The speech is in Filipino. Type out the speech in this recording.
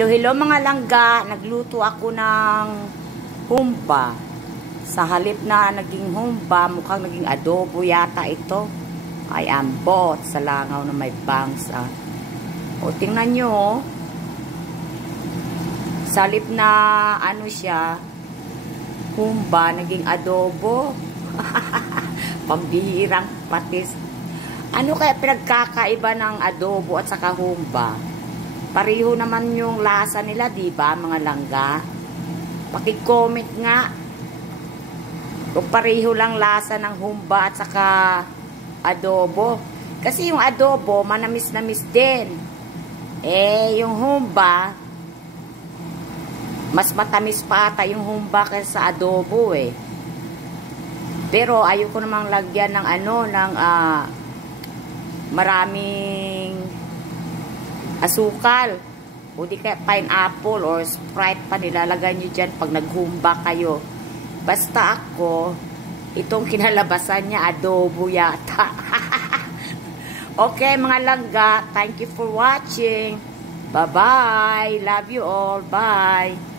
Hello, hello mga langga. Nagluto ako ng humba. Sa halip na naging humba, mukhang naging adobo yata ito. Ay ambot sa langaw na may bangs. O tingnan nyo, oh. Sa halip na ano siya, humba, naging adobo. Pambihirang patis. Ano kaya pinagkakaiba ng adobo at saka humba? Pareho naman yung lasa nila, di ba, mga langga? Paki-comment nga. Kung pareho lang lasa ng humba at saka adobo. Kasi yung adobo, manamis-namis din. Yung humba, mas matamis pa ata yung humba kaysa sa adobo eh. Pero ayoko namang lagyan ng ng maraming asukal o di kaya pineapple or Sprite pa nilalagay nyo dyan pag naghumba kayo. Basta ako, itong kinalabasan niya adobo yata. Okay mga langga, thank you for watching. Bye bye, love you all, bye.